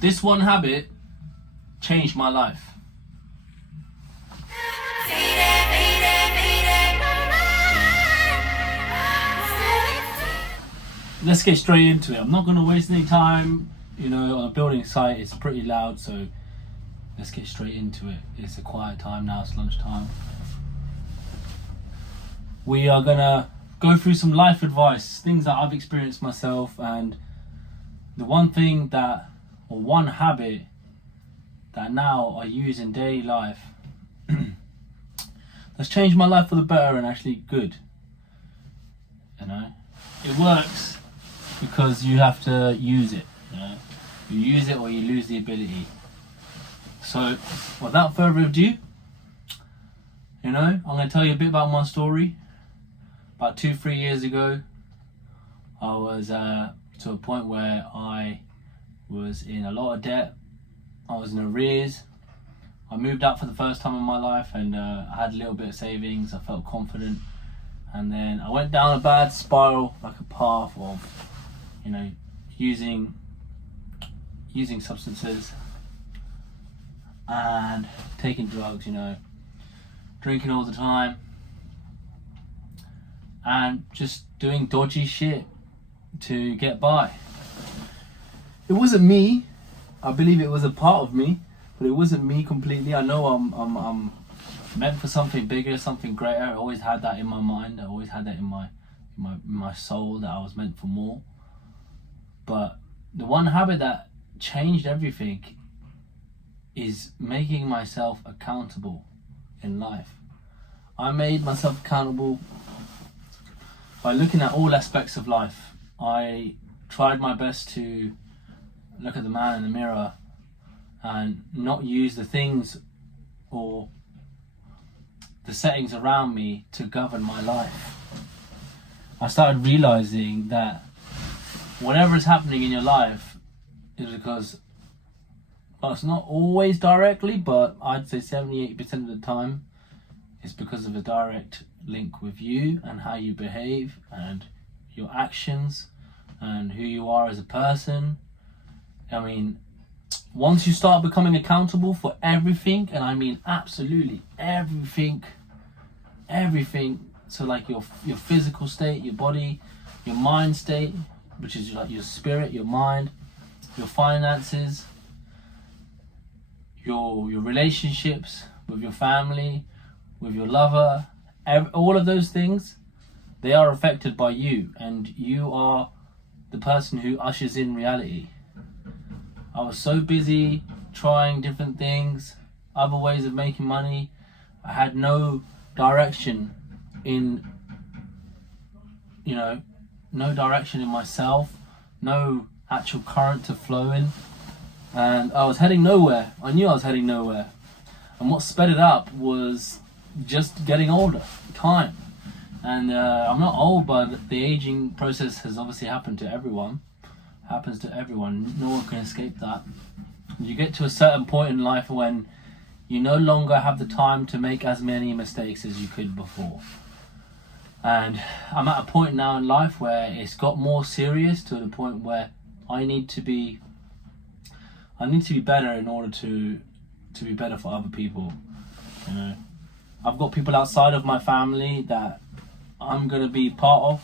This one habit changed my life. Let's get straight into it. I'm not going to waste any time. On a building site, it's pretty loud, so let's get straight into it. It's a quiet time now, it's lunchtime. We are going to go through some life advice, things that I've experienced myself, and the one habit that now I use in daily life that's changed my life for the better and actually good. It works because you have to use it. You use it or you lose the ability. So without further ado, I'm going to tell you a bit about my story. About 2-3 years ago, I was to a point where I was in a lot of debt. I was in arrears. I moved out for the first time in my life, and I had a little bit of savings. I felt confident, and then I went down a bad spiral, like a path of using substances and taking drugs, drinking all the time, and just doing dodgy shit to get by. It wasn't me. I believe it was a part of me, but it wasn't me completely. I know I'm meant for something bigger, something greater. I always had that in my mind. I always had that in my soul, that I was meant for more. But the one habit that changed everything is making myself accountable in life. I made myself accountable by looking at all aspects of life. I tried my best to look at the man in the mirror and not use the things or the settings around me to govern my life. I started realizing that whatever is happening in your life is because, well, it's not always directly, but I'd say 70-80% of the time it's because of a direct link with you and how you behave and your actions and who you are as a person. Once you start becoming accountable for everything, and I mean absolutely everything, so like your physical state, your body, your mind state, which is like your spirit, your mind, your finances, your relationships with your family, with your lover, all of those things, they are affected by you, and you are the person who ushers in reality. I was so busy trying different things, other ways of making money. I had no direction in myself, no actual current to flow in, and I was heading nowhere. I knew I was heading nowhere, and what sped it up was just getting older, time. And I'm not old, but the aging process has obviously happened to everyone. Happens to everyone. No one can escape that. You get to a certain point in life when you no longer have the time to make as many mistakes as you could before. And I'm at a point now in life where it's got more serious, to the point where I need to be better in order to be better for other people. I've got people outside of my family that I'm going to be part of,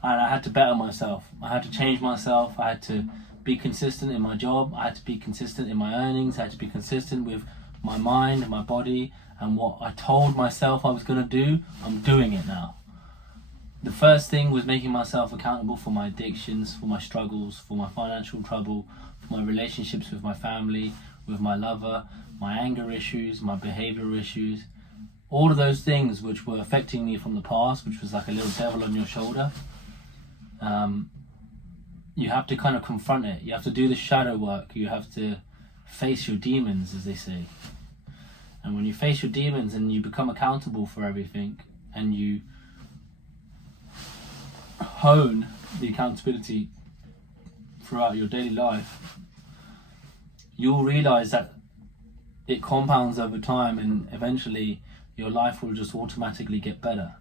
and I had to better myself. I had to change myself. I had to be consistent in my job. I had to be consistent in my earnings. I had to be consistent with my mind and my body, and what I told myself I was going to do, I'm doing it now. The first thing was making myself accountable for my addictions, for my struggles, for my financial trouble, for my relationships with my family, with my lover, my anger issues, my behavioral issues. All of those things which were affecting me from the past, which was like a little devil on your shoulder. You have to kind of confront it. You have to do the shadow work. You have to face your demons, as they say. And when you face your demons and you become accountable for everything, and you hone the accountability throughout your daily life, you'll realize that it compounds over time, and eventually your life will just automatically get better.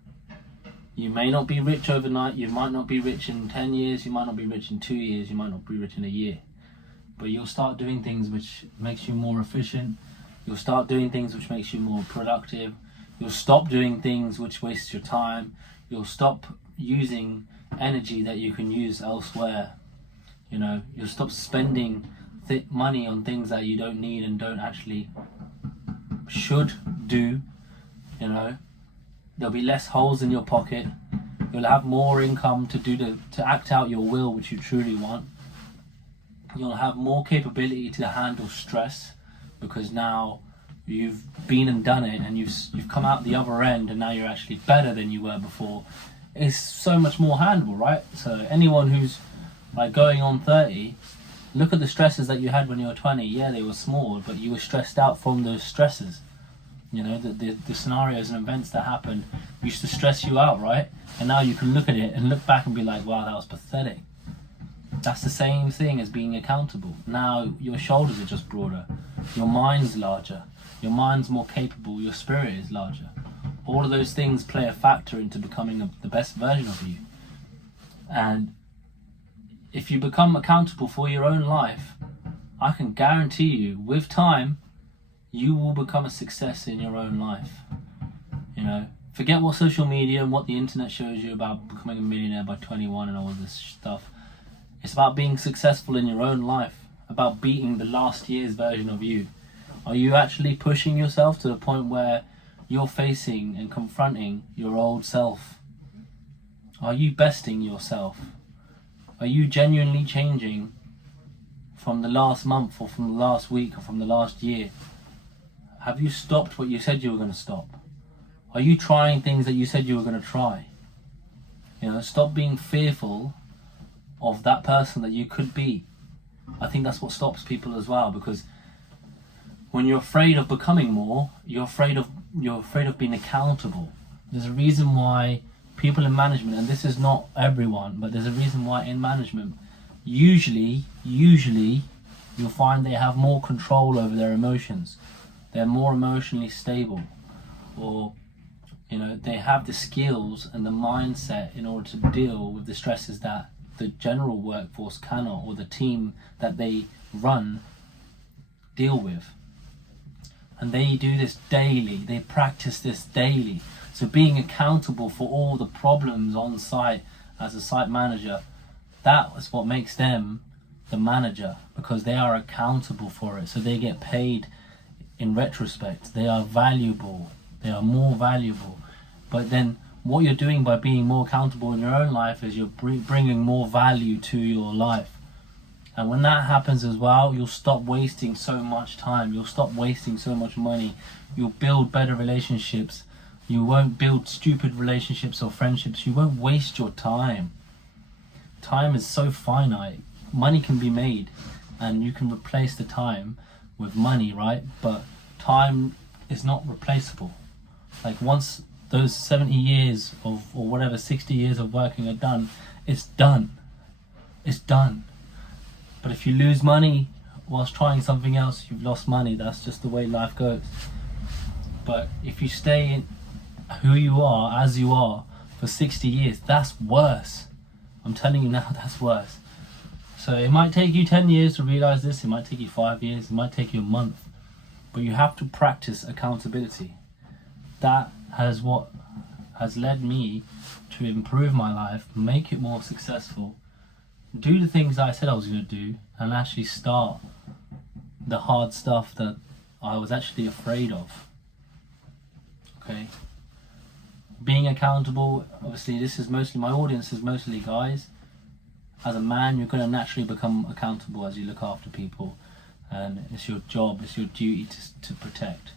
You may not be rich overnight. You might not be rich in 10 years. You might not be rich in 2 years. You might not be rich in a year. but you'll start doing things which makes you more efficient. You'll start doing things which makes you more productive. You'll stop doing things which waste your time. You'll stop using energy that you can use elsewhere. You know, you'll stop spending money on things that you don't need and don't actually should do. You know, there'll be less holes in your pocket. You'll have more income to act out your will, which you truly want. You'll have more capability to handle stress, because now you've been and done it, and you've come out the other end, and now you're actually better than you were before. It's so much more handleable, right? So anyone who's like going on 30, look at the stresses that you had when you were 20. Yeah, they were small, but you were stressed out from those stresses. You know, the scenarios and events that happened used to stress you out, right? And now you can look at it and look back and be like, wow, that was pathetic. That's the same thing as being accountable. Now your shoulders are just broader, your mind's larger, your mind's more capable, your spirit is larger. All of those things play a factor into becoming the best version of you. And if you become accountable for your own life, I can guarantee you, with time, you will become a success in your own life. You know, forget what social media and what the internet shows you about becoming a millionaire by 21 and all this stuff. It's about being successful in your own life, about beating the last year's version of you. Are you actually pushing yourself to the point where you're facing and confronting your old self? Are you besting yourself? Are you genuinely changing from the last month or from the last week or from the last year? Have you stopped what you said you were going to stop? Are you trying things that you said you were going to try? You know, stop being fearful of that person that you could be. I think that's what stops people as well, because when you're afraid of becoming more, you're afraid of being accountable. There's a reason why people in management, and this is not everyone, but there's a reason why in management, usually you'll find they have more control over their emotions. They're more emotionally stable, or you know, they have the skills and the mindset in order to deal with the stresses that the general workforce cannot, or the team that they run deal with. And they do this daily, they practice this daily. So being accountable for all the problems on site as a site manager, that is what makes them the manager, because they are accountable for it. So they get paid in retrospect. They are valuable, they are more valuable. But then what you're doing by being more accountable in your own life is you're bringing more value to your life. And when that happens as well, you'll stop wasting so much time. You'll stop wasting so much money. You'll build better relationships. You won't build stupid relationships or friendships. You won't waste your time. Time is so finite. Money can be made and you can replace the time with money, right? But time is not replaceable. Like once those 70 years or whatever 60 years of working are done, it's done. It's done. But if you lose money whilst trying something else, you've lost money. That's just the way life goes. But if you stay in who you are, as you are, for 60 years, that's worse. I'm telling you now, that's worse. So it might take you 10 years to realize this. It might take you 5 years. It might take you a month. But you have to practice accountability. That has what has led me to improve my life, make it more successful, do the things that I said I was going to do, and actually start the hard stuff that I was actually afraid of. Okay? Being accountable, obviously this is mostly, my audience is mostly guys. As a man, you're going to naturally become accountable as you look after people, and it's your job, it's your duty to protect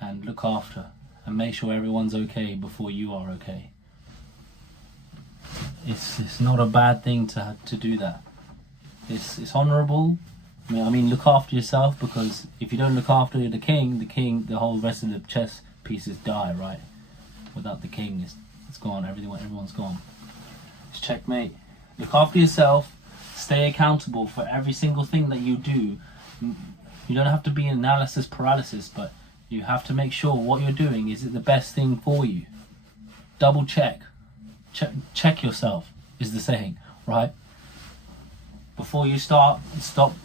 and look after and make sure everyone's okay before you are okay. It's not a bad thing to do that. It's honourable. I mean, look after yourself, because if you don't look after the king, the whole rest of the chess pieces die, right? Without the king, it's gone. Everyone's gone. It's checkmate. Look after yourself. Stay accountable for every single thing that you do. You don't have to be analysis paralysis, but you have to make sure what you're doing, is it the best thing for you? Double check. Check yourself is the saying, right? before you stop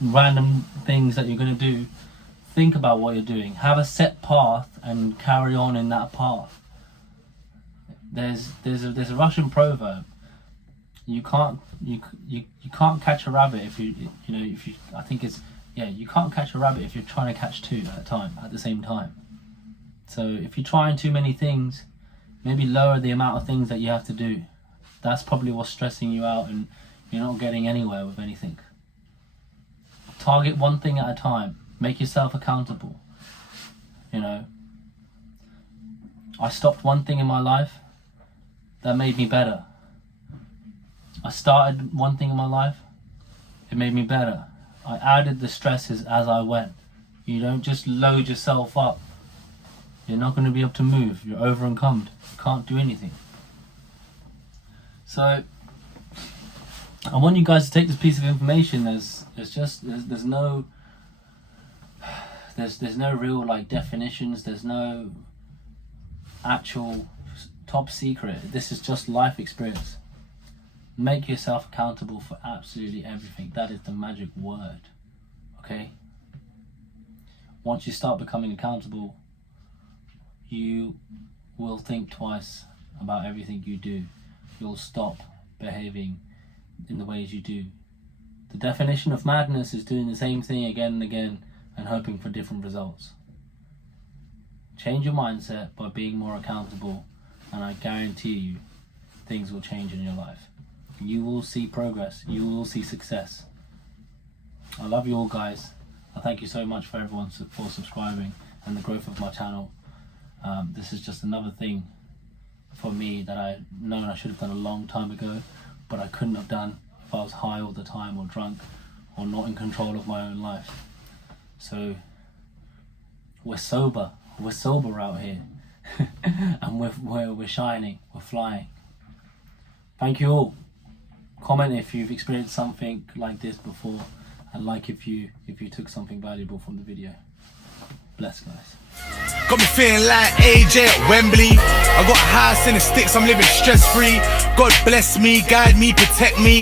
random things that you're going to do. Think about what you're doing. Have a set path and carry on in that path. There's a Russian proverb. You can't catch a rabbit if you can't catch a rabbit if you're trying to catch two at the same time. So if you're trying too many things, maybe lower the amount of things that you have to do. That's probably what's stressing you out and you're not getting anywhere with anything. Target one thing at a time. Make yourself accountable. I stopped one thing in my life that made me better. I started one thing in my life, it made me better. I added the stresses as I went. You don't just load yourself up. You're not going to be able to move. You're over encumbered. You can't do anything. So I want you guys to take this piece of information. There's no real like definitions. There's no actual top secret. This is just life experience. Make yourself accountable for absolutely everything. That is the magic word. Okay? Once you start becoming accountable, you will think twice about everything you do. You'll stop behaving in the ways you do. The definition of madness is doing the same thing again and again and hoping for different results. Change your mindset by being more accountable, and I guarantee you things will change in your life. You will see progress. You will see success. I love you all, guys. I thank you so much for everyone for subscribing and the growth of my channel. This is just another thing for me that I know I should have done a long time ago, but I couldn't have done if I was high all the time or drunk or not in control of my own life. So we're sober out here and we're shining, we're flying. Thank you all. Comment if you've experienced something like this before, and like if you took something valuable from the video. Bless, guys. Got me feeling like AJ at Wembley. I got a house in the sticks, I'm living stress free. God bless me, guide me, protect me.